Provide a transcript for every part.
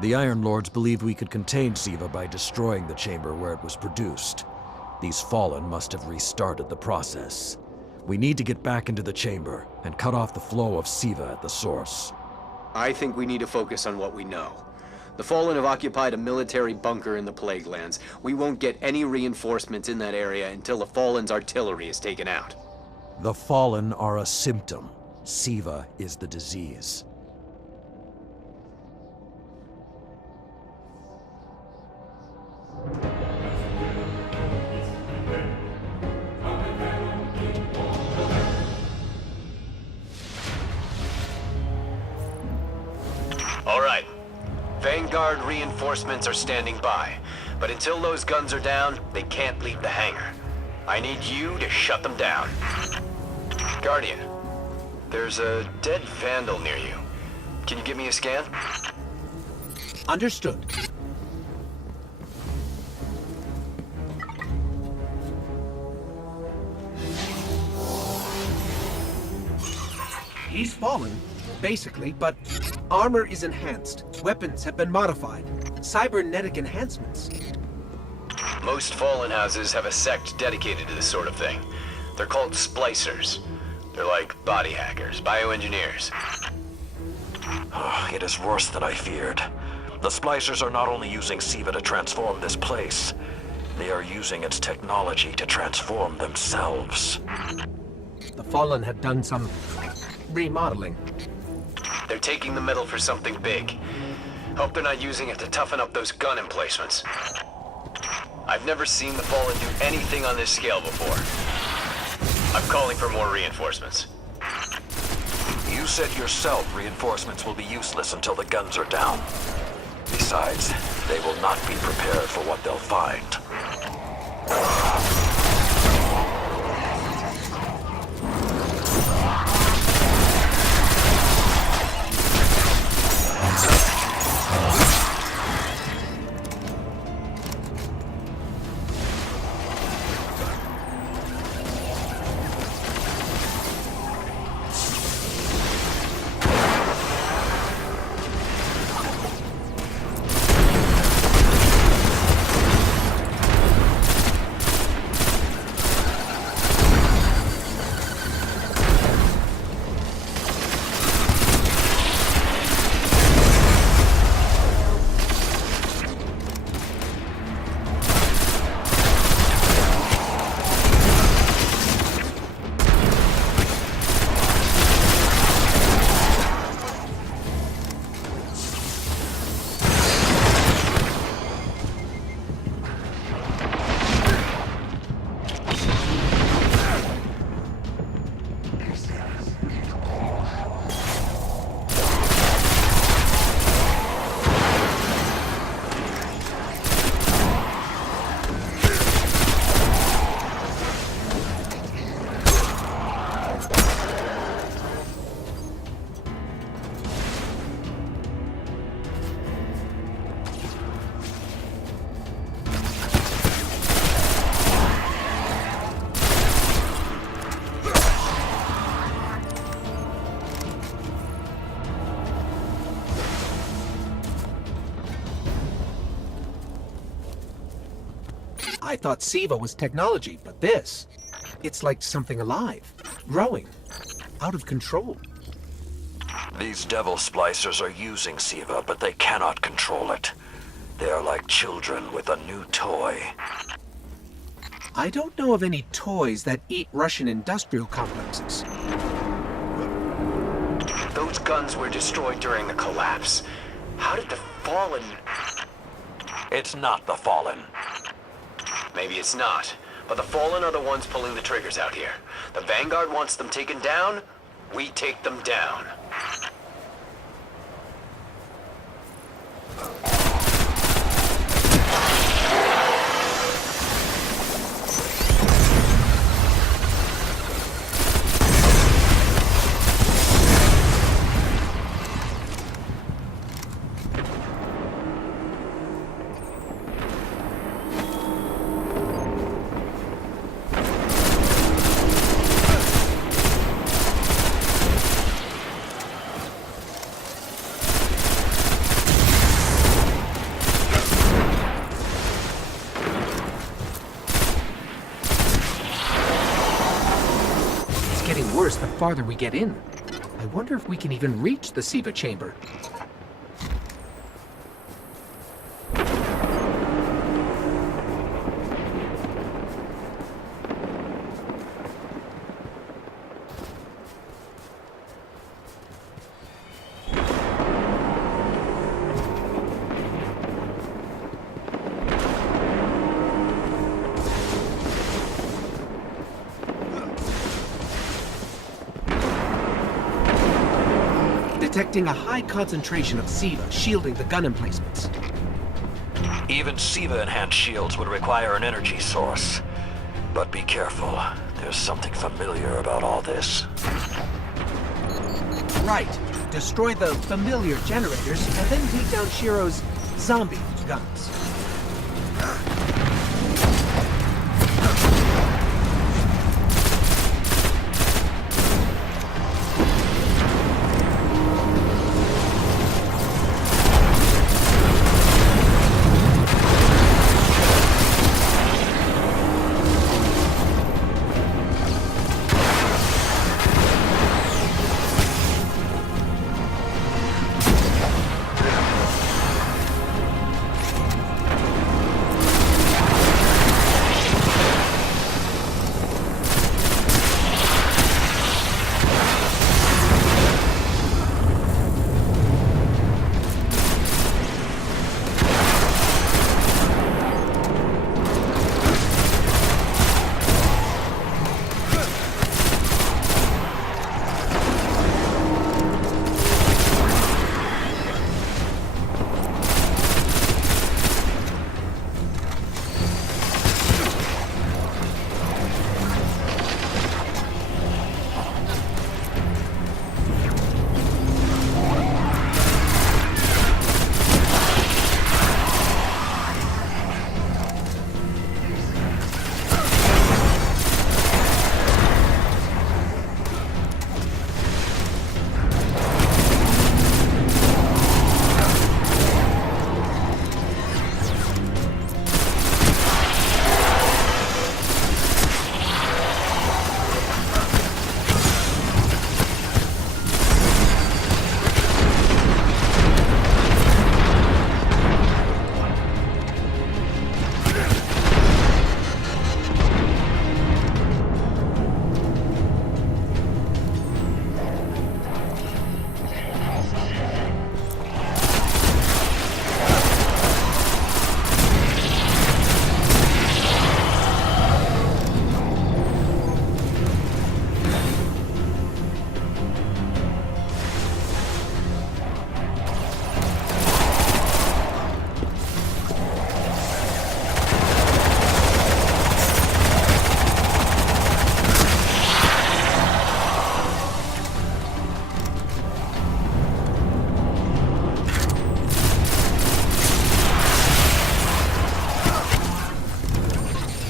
The Iron Lords believed we could contain Siva by destroying the chamber where it was produced. These Fallen must have restarted the process. We need to get back into the chamber and cut off the flow of Siva at the source. I think we need to focus on what we know. The Fallen have occupied a military bunker in the Plague Lands. We won't get any reinforcements in that area until the Fallen's artillery is taken out. The Fallen are a symptom. Siva is the disease. All right. Vanguard reinforcements are standing by. But until those guns are down, they can't leave the hangar. I need you to shut them down. Guardian, there's a dead Vandal near you. Can you give me a scan? Understood. He's fallen, basically, but armor is enhanced. Weapons have been modified. Cybernetic enhancements. Most Fallen houses have a sect dedicated to this sort of thing. They're called Splicers. They're like body hackers, bioengineers. It is worse than I feared. The Splicers are not only using Siva to transform this place, they are using its technology to transform themselves. The Fallen have done some remodeling. They're taking the metal for something big. Hope they're not using it to toughen up those gun emplacements. I've never seen the Fallen do anything on this scale before. I'm calling for more reinforcements. You said yourself reinforcements will be useless until the guns are down. Besides, they will not be prepared for what they'll find. I thought Siva was technology, but this, it's like something alive, growing, out of control. These Devil Splicers are using Siva, but they cannot control it. They are like children with a new toy. I don't know of any toys that eat Russian industrial complexes. Those guns were destroyed during the collapse. How did the Fallen... It's not the Fallen. Maybe it's not, but the Fallen are the ones pulling the triggers out here. The Vanguard wants them taken down, we take them down. getting worse the farther we get in. I wonder if we can even reach the SIVA chamber. Detecting a high concentration of SIVA shielding the gun emplacements. Even SIVA-enhanced shields would require an energy source. But be careful. There's something familiar about all this. Right. Destroy the familiar generators and then take down Shiro's zombie guns.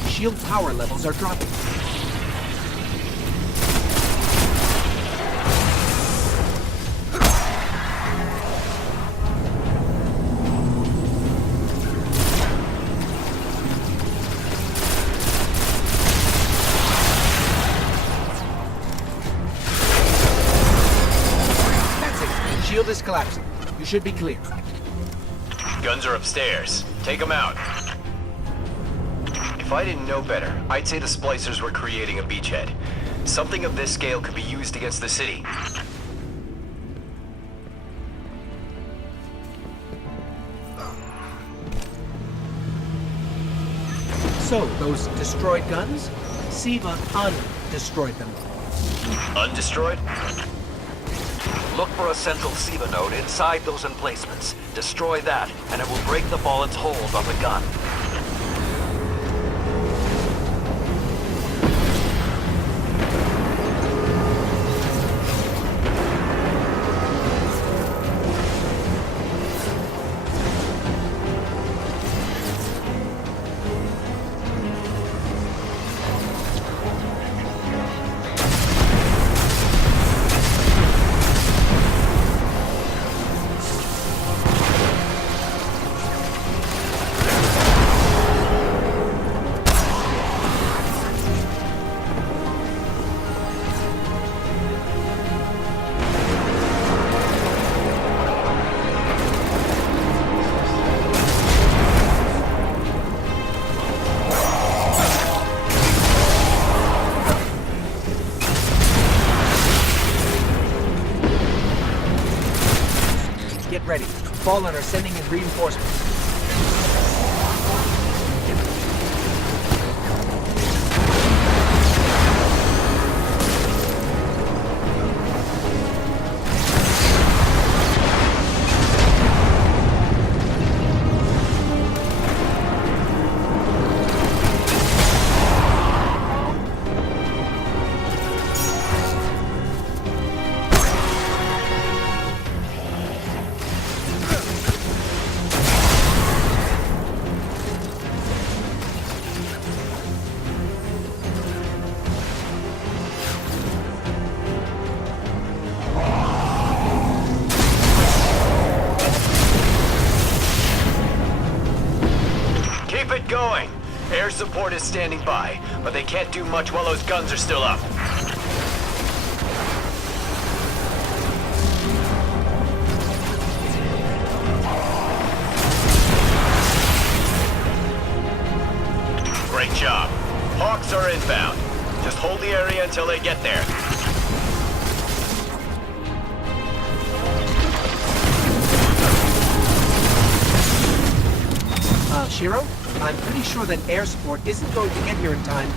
Shield power levels are dropping. That's it. Shield is collapsing. You should be clear. Guns are upstairs. Take them out. If I didn't know better, I'd say the splicers were creating a beachhead. Something of this scale could be used against the city. So, those destroyed guns? SIVA undestroyed them. Undestroyed? Look for a central SIVA node inside those emplacements. Destroy that, and it will break the Fallen's hold on the gun. ready. Fallen are sending in reinforcements. Keep it going. Air support is standing by, but they can't do much while those guns are still up. Great job. Hawks are inbound. Just hold the area until they get there. Shiro? I'm pretty sure that air support isn't going to get here in time.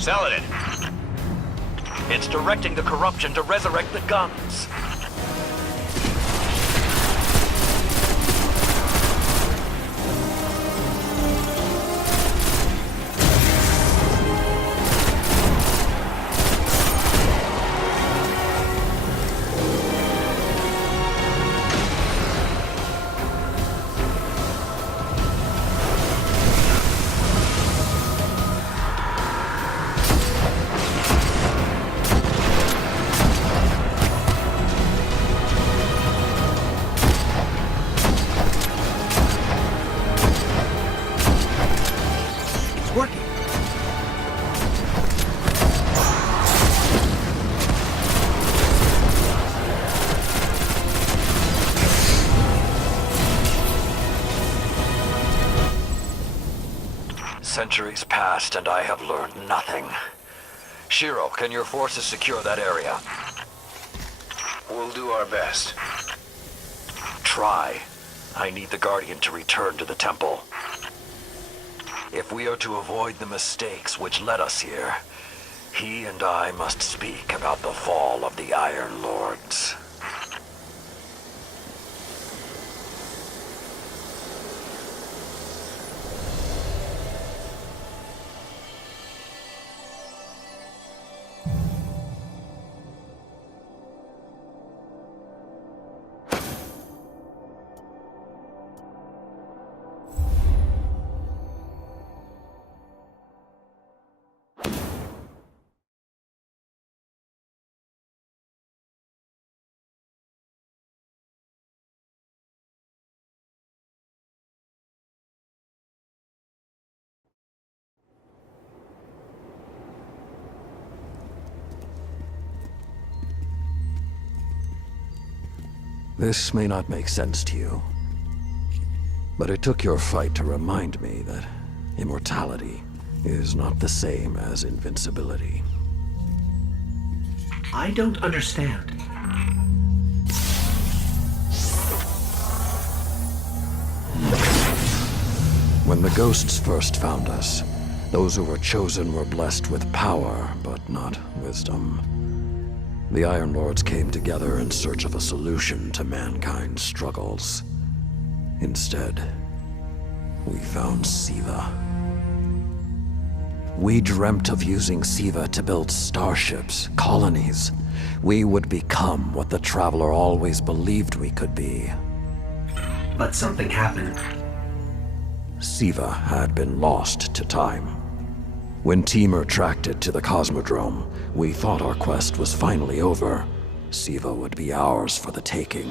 Saladin. It's directing the corruption to resurrect the guns. Working. Centuries passed and I have learned nothing. Shiro, can your forces secure that area? We'll do our best. Try. I need the Guardian to return to the temple. If we are to avoid the mistakes which led us here, he and I must speak about the fall of the Iron Lords. This may not make sense to you, but it took your fight to remind me that immortality is not the same as invincibility. I don't understand. When the ghosts first found us, those who were chosen were blessed with power, but not wisdom. The Iron Lords came together in search of a solution to mankind's struggles. Instead, we found Siva. We dreamt of using Siva to build starships, colonies. We would become what the Traveler always believed we could be. But something happened. Siva had been lost to time. When Temur tracked it to the Cosmodrome, we thought our quest was finally over. Siva would be ours for the taking.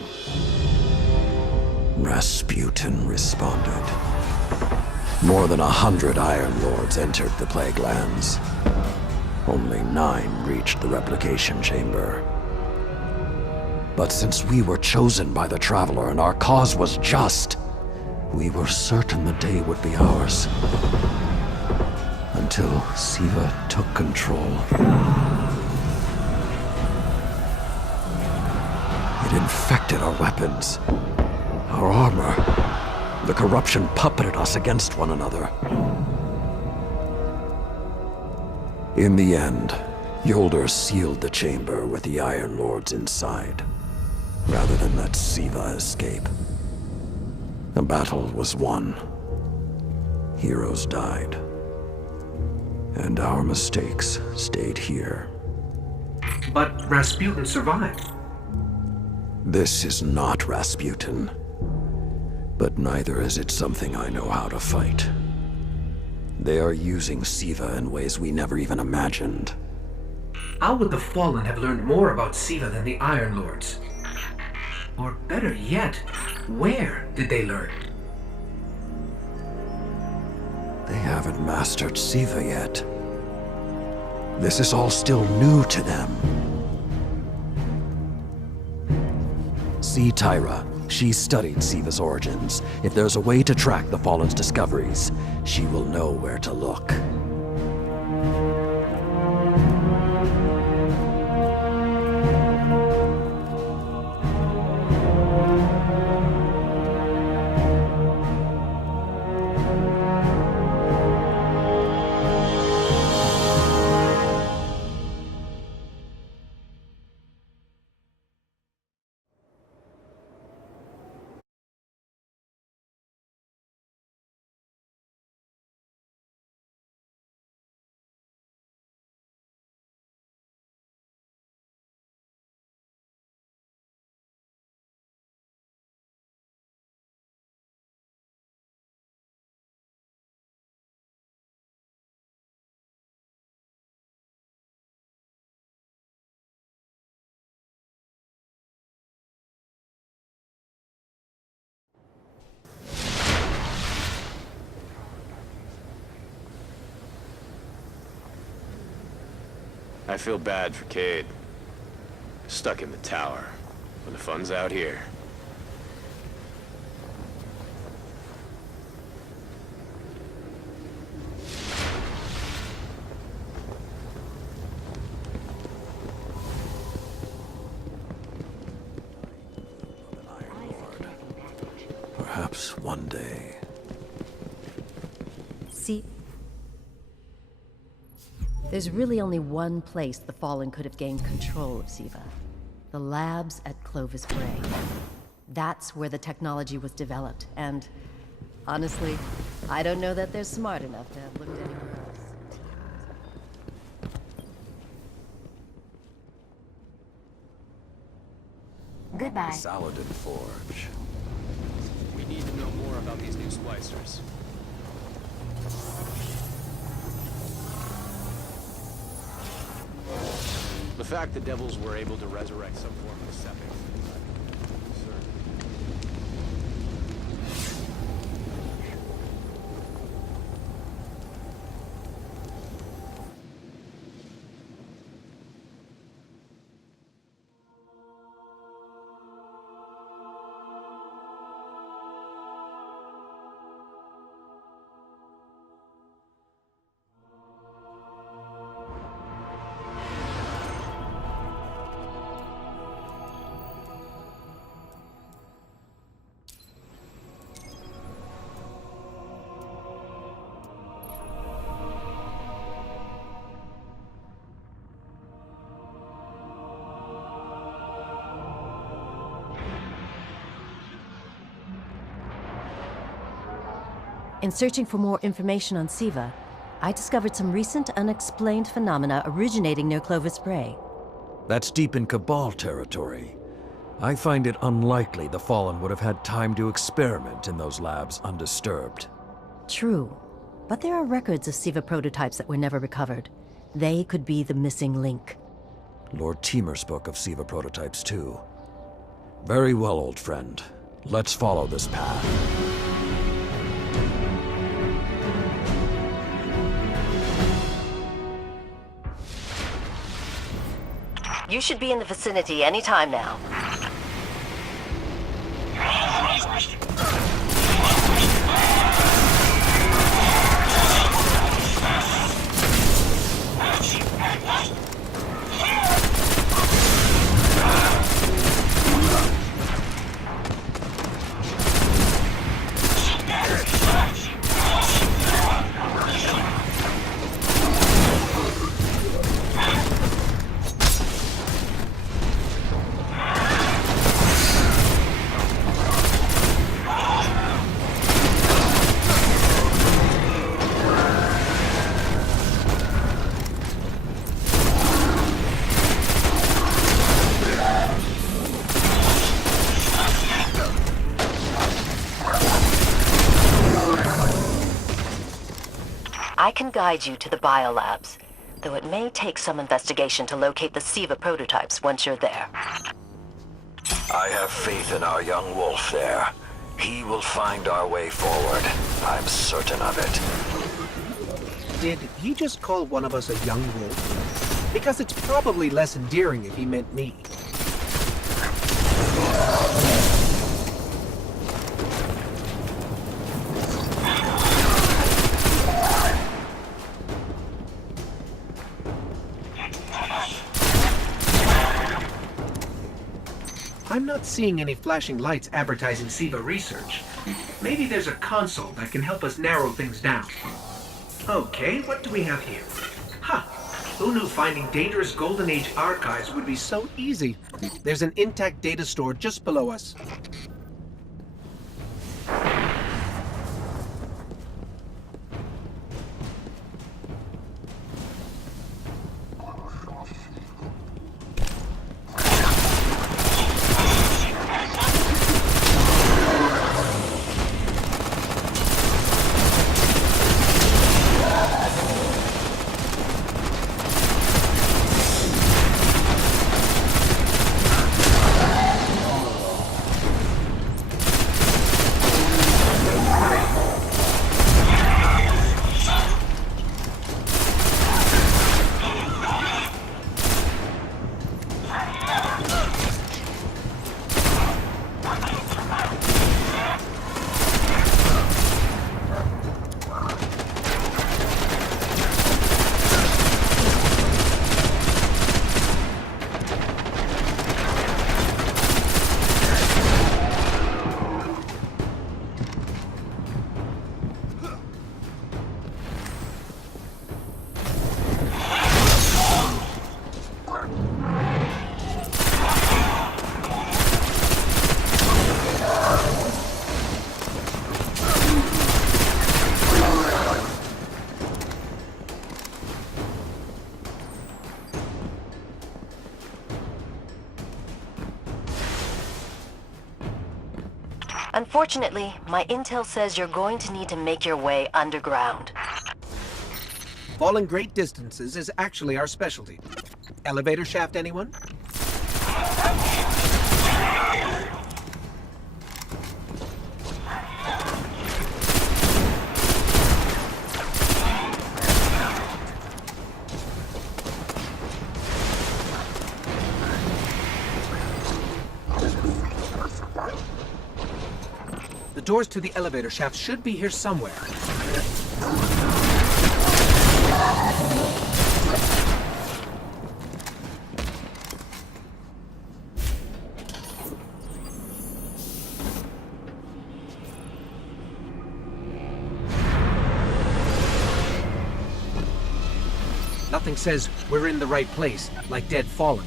Rasputin responded. More than 100 Iron Lords entered the Plague Lands. Only 9 reached the replication chamber. But since we were chosen by the Traveler and our cause was just, we were certain the day would be ours. Until Siva took control. It infected our weapons, our armor. The corruption puppeted us against one another. In the end, Yolder sealed the chamber with the Iron Lords inside, rather than let Siva escape. The battle was won. Heroes died. And our mistakes stayed here. But Rasputin survived. This is not Rasputin. But neither is it something I know how to fight. They are using Siva in ways we never even imagined. How would the Fallen have learned more about Siva than the Iron Lords? Or better yet, where did they learn? They haven't mastered Siva yet. This is all still new to them. See Tyra. She studied Siva's origins. If there's a way to track the Fallen's discoveries, she will know where to look. I feel bad for Cade. Stuck in the tower, when the fun's out here. Perhaps one day. See, there's really only one place the Fallen could have gained control of Siva. The labs at Clovis Bray. That's where the technology was developed, and honestly, I don't know that they're smart enough to have looked anywhere else. Goodbye. Saladin Forge. We need to know more about these new splicers. The fact the Devils were able to resurrect some form of septic. In searching for more information on Siva, I discovered some recent unexplained phenomena originating near Clovis Bray. That's deep in Cabal territory. I find it unlikely the Fallen would have had time to experiment in those labs undisturbed. True, but there are records of Siva prototypes that were never recovered. They could be the missing link. Lord Teemer spoke of Siva prototypes too. Very well, old friend. Let's follow this path. You should be in the vicinity any time now. I can guide you to the biolabs, though it may take some investigation to locate the SIVA prototypes once you're there. I have faith in our young wolf there. He will find our way forward. I'm certain of it. Did he just call one of us a young wolf? Because it's probably less endearing if he meant me. I'm not seeing any flashing lights advertising SIVA research. Maybe there's a console that can help us narrow things down. Okay, what do we have here? Huh. Who knew finding dangerous Golden Age archives would be so easy? There's an intact data store just below us. Unfortunately, my intel says you're going to need to make your way underground. Falling great distances is actually our specialty. Elevator shaft, anyone? The doors to the elevator shaft should be here somewhere. Nothing says we're in the right place, like Dead Fallen.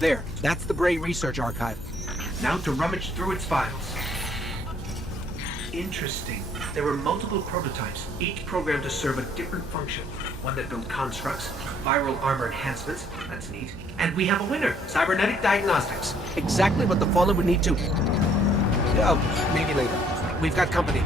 There, that's the Bray Research Archive. Now to rummage through its files. Interesting. There were multiple prototypes, each programmed to serve a different function. One that built constructs, viral armor enhancements, that's neat. And we have a winner, cybernetic diagnostics. Exactly what the Fallen would need to... Oh, maybe later. We've got company.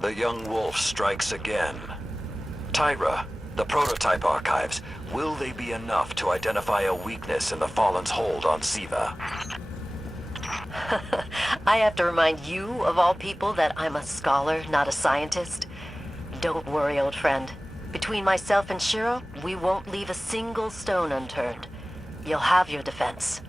The young wolf strikes again. Tyra, the prototype archives, will they be enough to identify a weakness in the Fallen's hold on Siva? I have to remind you, of all people, that I'm a scholar, not a scientist. Don't worry, old friend. Between myself and Shiro, we won't leave a single stone unturned. You'll have your defense.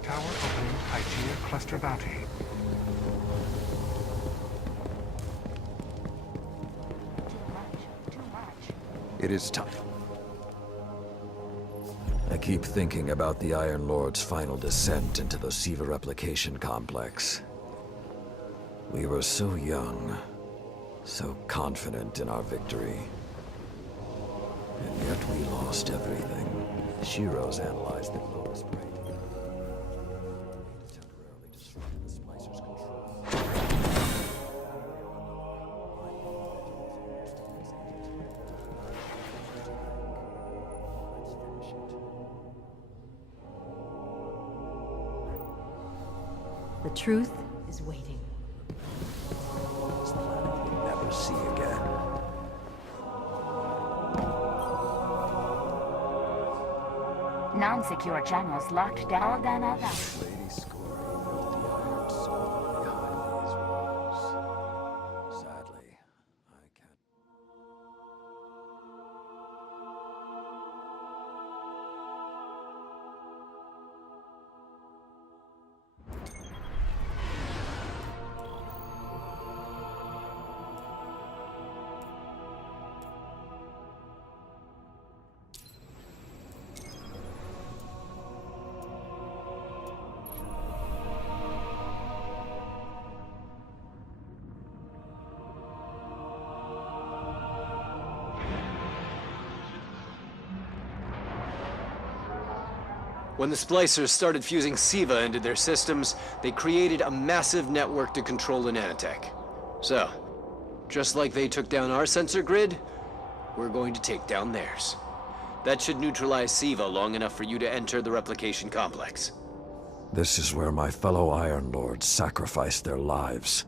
Tower opening Hygeia Cluster Bounty. It is time. I keep thinking about the Iron Lord's final descent into the Siva replication complex. We were so young, so confident in our victory. And yet we lost everything. Shiro's analyzed the Clovis Bray. Temporarily disrupted the Splicer's control. The truth is waiting. This planet we'll never see again. Non-secure channels locked down. Lady Scory built the iron soul behind these walls. Sadly, I can't. When the splicers started fusing SIVA into their systems, they created a massive network to control the nanotech. So, just like they took down our sensor grid, we're going to take down theirs. That should neutralize SIVA long enough for you to enter the replication complex. This is where my fellow Iron Lords sacrificed their lives.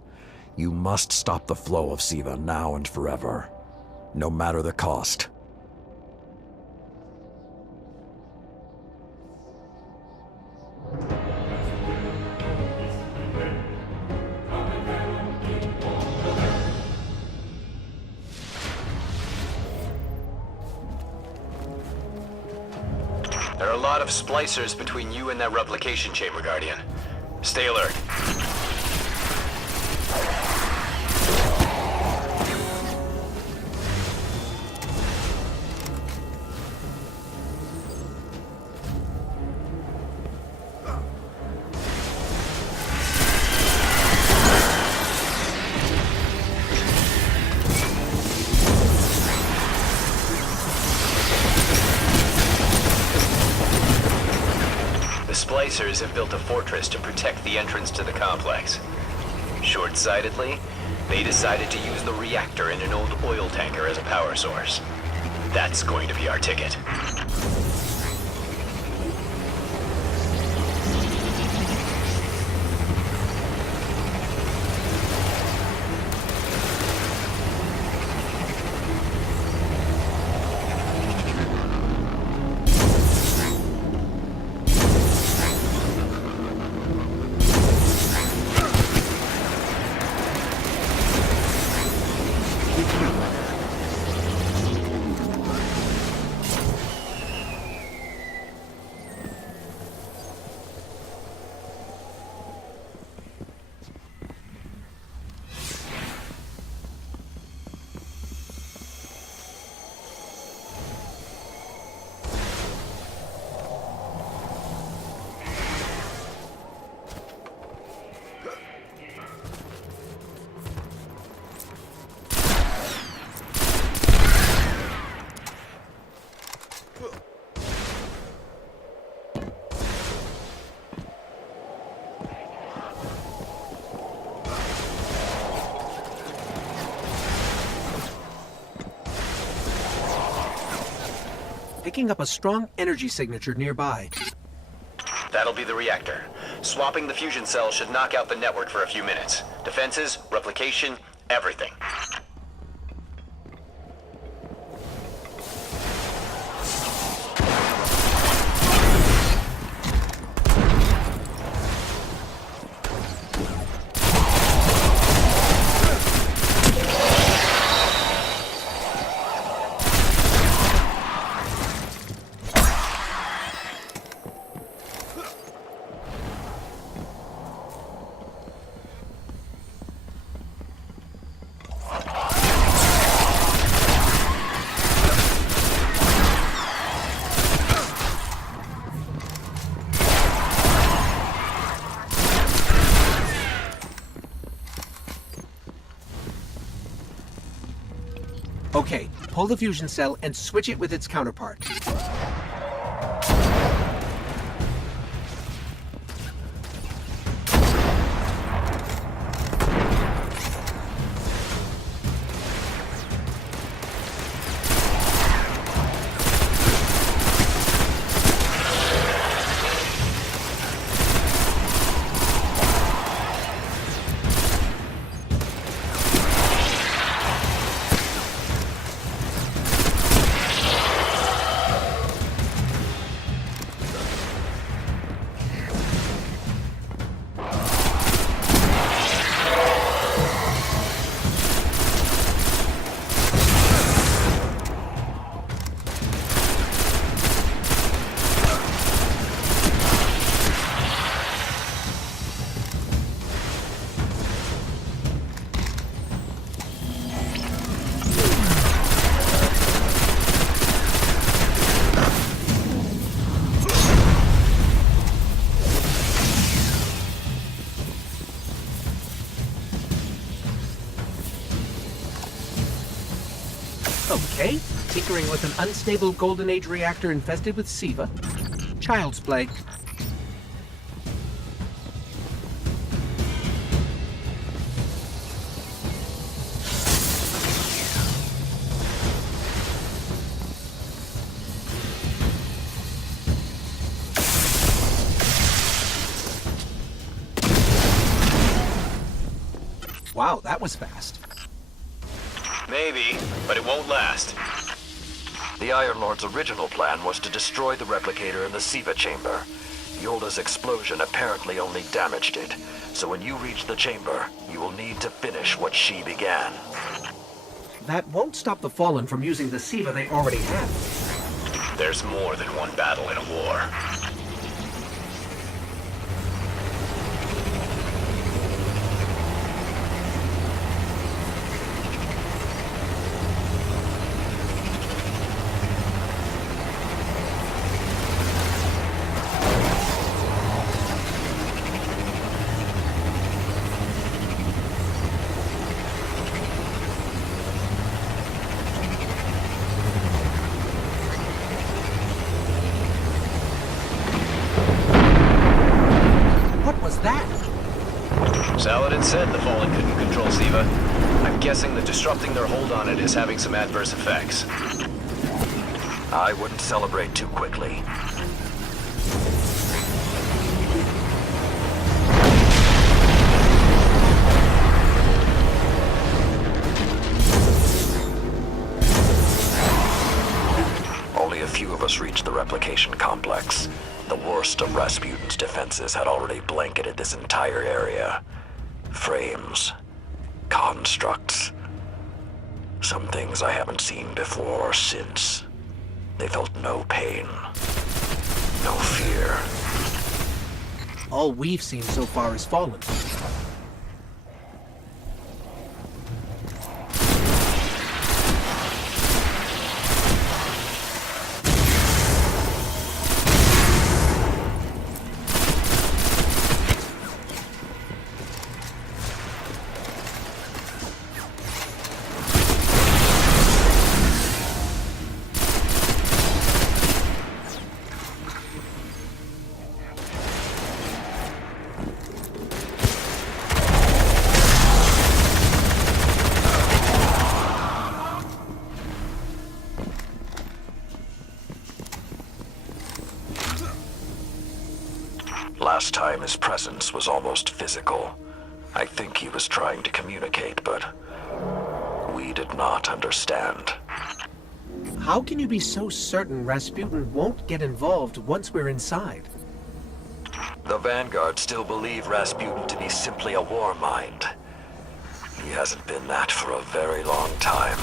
You must stop the flow of SIVA now and forever, no matter the cost. There are a lot of splicers between you and that replication chamber, Guardian. Stay alert. Splicers have built a fortress to protect the entrance to the complex. Short-sightedly, they decided to use the reactor in an old oil tanker as a power source. That's going to be our ticket. Picking up a strong energy signature nearby. That'll be the reactor. Swapping the fusion cell should knock out the network for a few minutes. Defenses, replication, everything. Okay, pull the fusion cell and switch it with its counterpart. Okay, tinkering with an unstable Golden Age reactor infested with SIVA. Child's play. Wow, that was fast. Maybe, but it won't last. The Iron Lord's original plan was to destroy the replicator in the Siva chamber. Yolda's explosion apparently only damaged it, so when you reach the chamber, you will need to finish what she began. That won't stop the Fallen from using the Siva they already have. There's more than one battle in a war. Saladin said the Fallen couldn't control Siva. I'm guessing that disrupting their hold on it is having some adverse effects. I wouldn't celebrate too quickly. Only a few of us reached the replication complex. The worst of Rasputin's defenses had already blanketed this entire area. Frames, constructs, some things I haven't seen before or since. They felt no pain, no fear. All we've seen so far is Fallen. Last time his presence was almost physical. I think he was trying to communicate, but we did not understand. How can you be so certain Rasputin won't get involved once we're inside? The Vanguard still believe Rasputin to be simply a war mind. He hasn't been that for a very long time.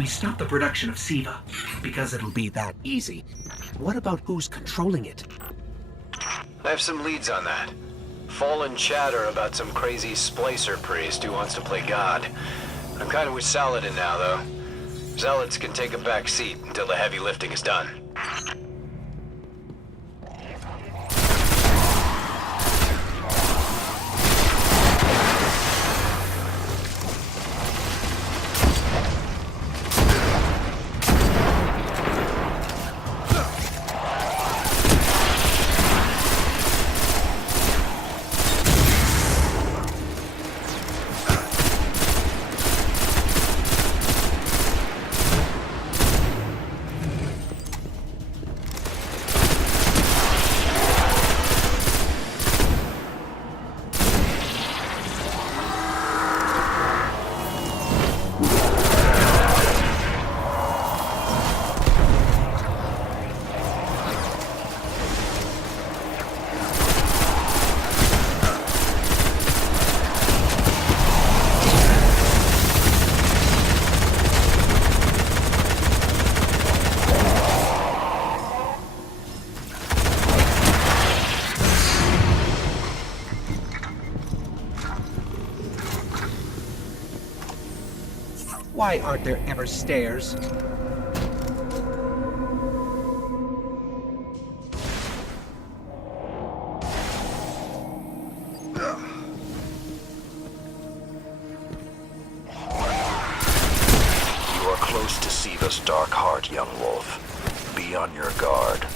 we stop the production of SIVA? Because it'll be that easy. What about who's controlling it? I have some leads on that. Fallen chatter about some crazy splicer priest who wants to play God. I'm kind of with Saladin now, though. Zealots can take a back seat until the heavy lifting is done. Why aren't there ever stairs? You are close to Siva's dark heart, young wolf. Be on your guard.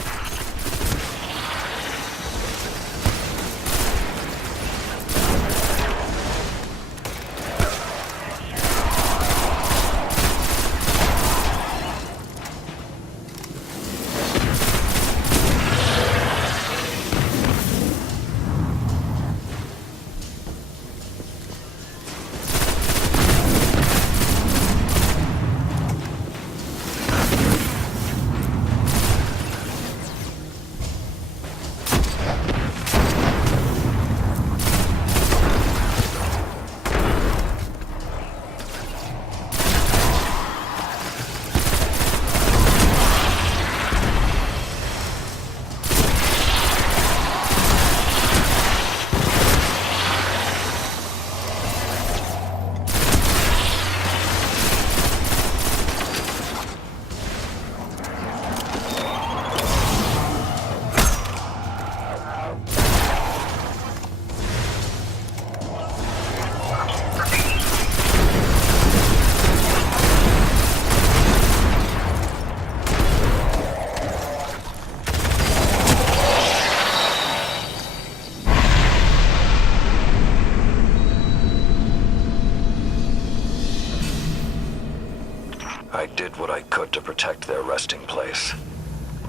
I did what I could to protect their resting place,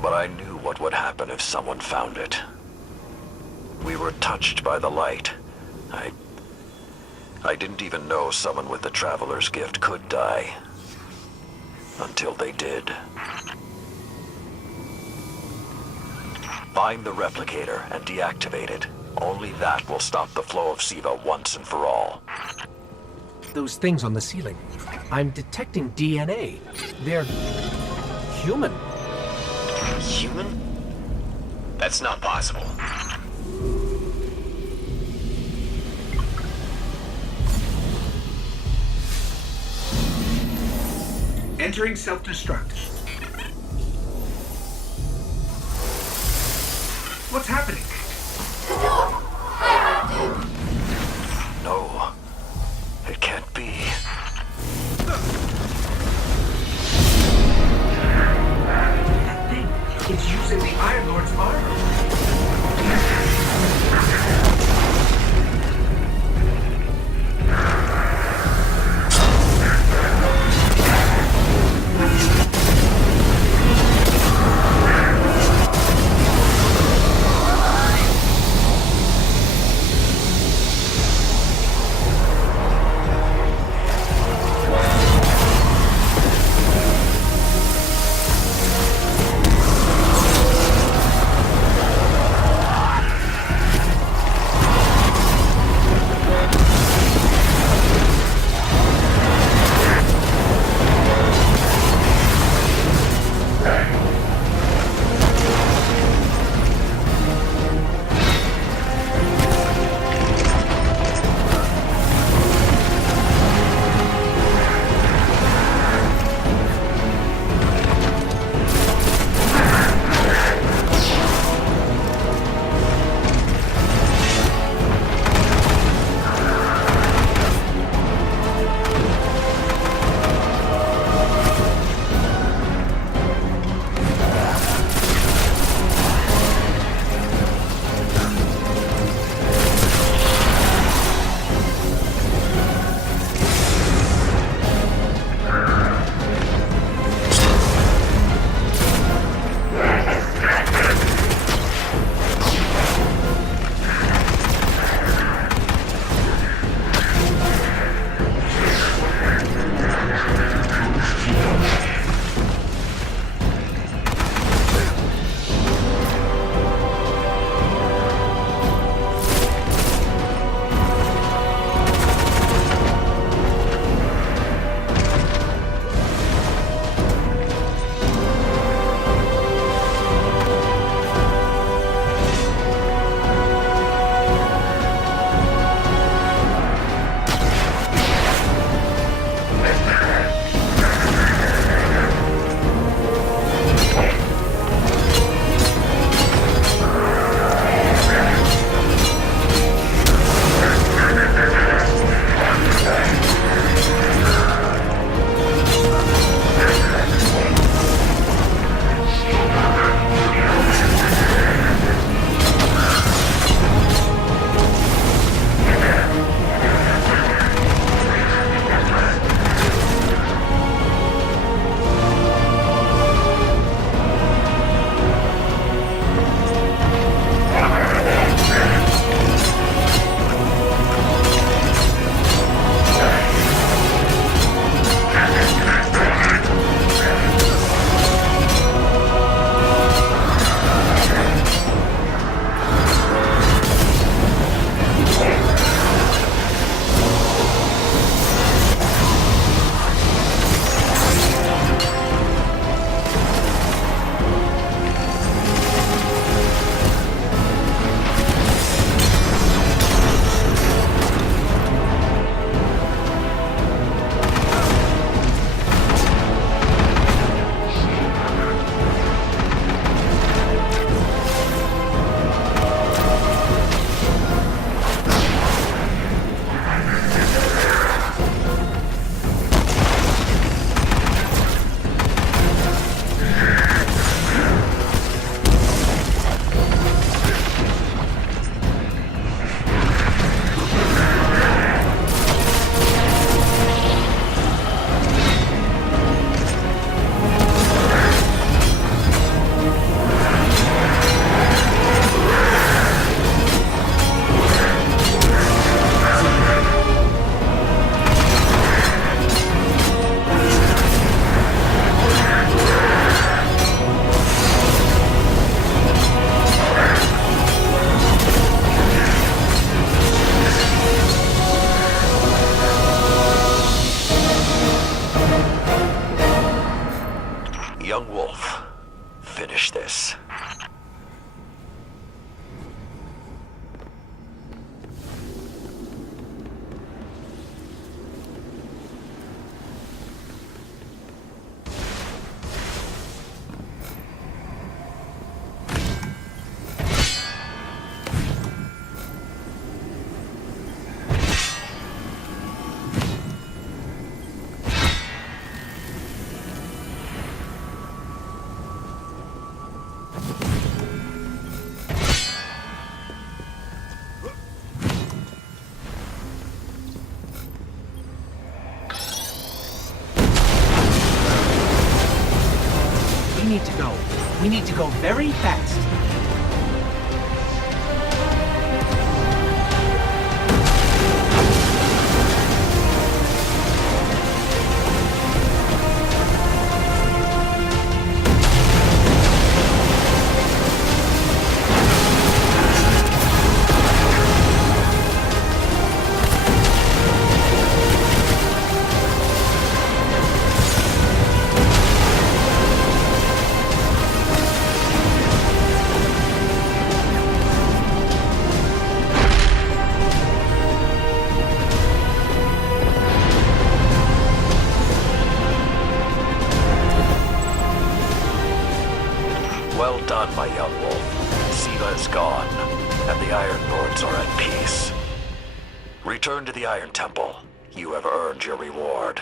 but I knew what would happen if someone found it. We were touched by the light. I didn't even know someone with the Traveler's Gift could die. Until they did. Find the replicator and deactivate it. Only that will stop the flow of SIVA once and for all. Those things on the ceiling. I'm detecting DNA. They're human. Human? That's not possible. Entering self-destruct. What's happening? No, it can't be. That thing, it's using the Iron Lord's armor. Young Wolf, finish this. We need to go very fast. Well done, my young wolf. Siva is gone, and the Iron Lords are at peace. Return to the Iron Temple. You have earned your reward.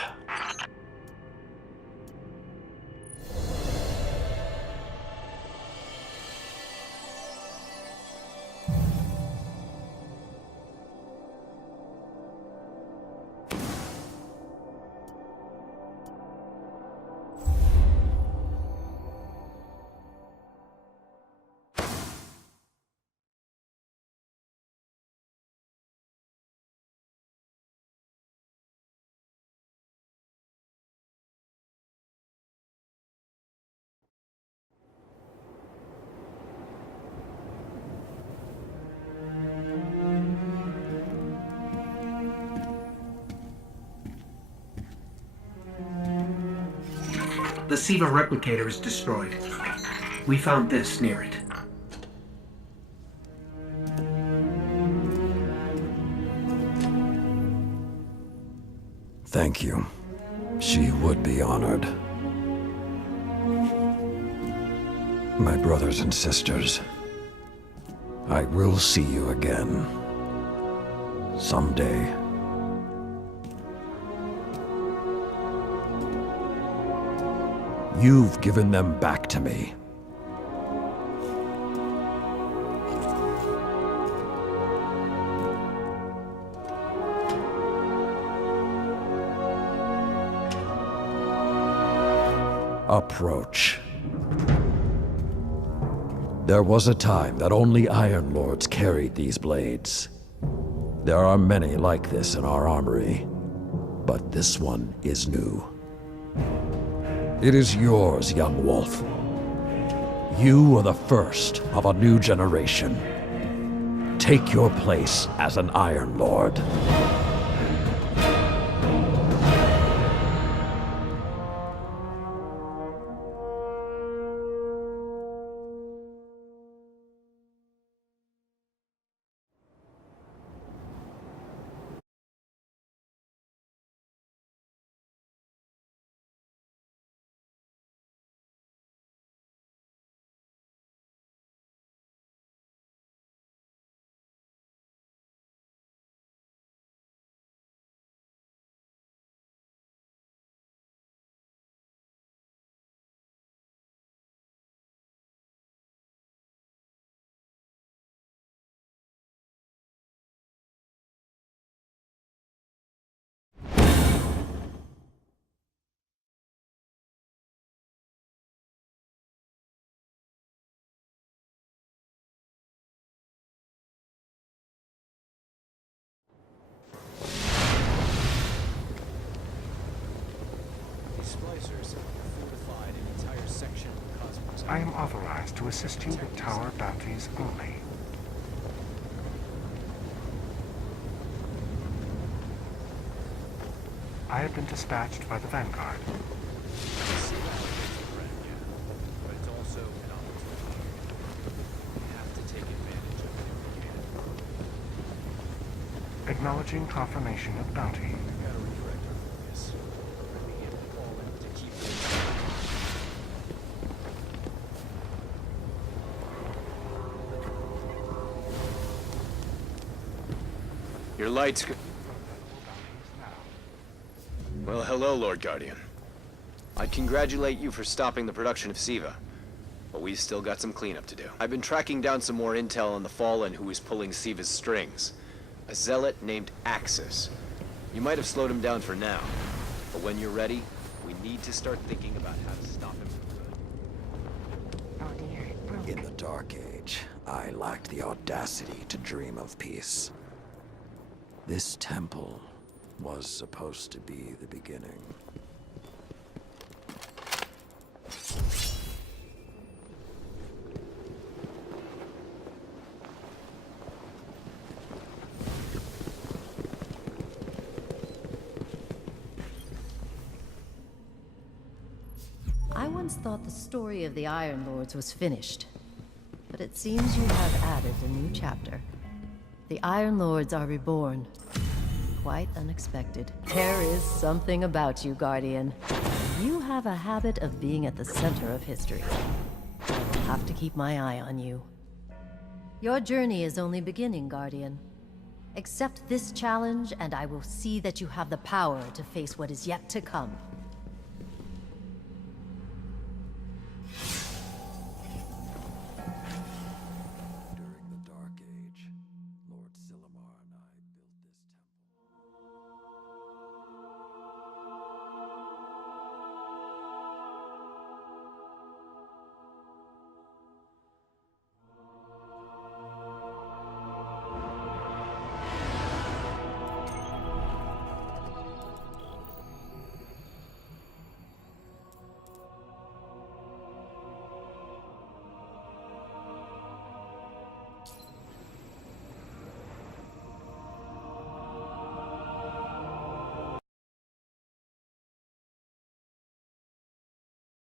The Siva replicator is destroyed. We found this near it. Thank you. She would be honored. My brothers and sisters, I will see you again. Someday. You've given them back to me. Approach. There was a time that only Iron Lords carried these blades. There are many like this in our armory, but this one is new. It is yours, young wolf. You are the first of a new generation. Take your place as an Iron Lord. I am authorized to assist you with tower bounties only. I have been dispatched by the Vanguard. Acknowledging confirmation of bounty. Your lights... Well, hello, Lord Guardian. I'd congratulate you for stopping the production of Siva, but we've still got some cleanup to do. I've been tracking down some more intel on the Fallen who is pulling Siva's strings. A zealot named Axis. You might have slowed him down for now, but when you're ready, we need to start thinking about how to stop him from good. Oh dear, it broke. In the Dark Age, I lacked the audacity to dream of peace. This temple was supposed to be the beginning. I once thought the story of the Iron Lords was finished, but it seems you have added a new chapter. The Iron Lords are reborn. Quite unexpected. There is something about you, Guardian. You have a habit of being at the center of history. I will have to keep my eye on you. Your journey is only beginning, Guardian. Accept this challenge, and I will see that you have the power to face what is yet to come.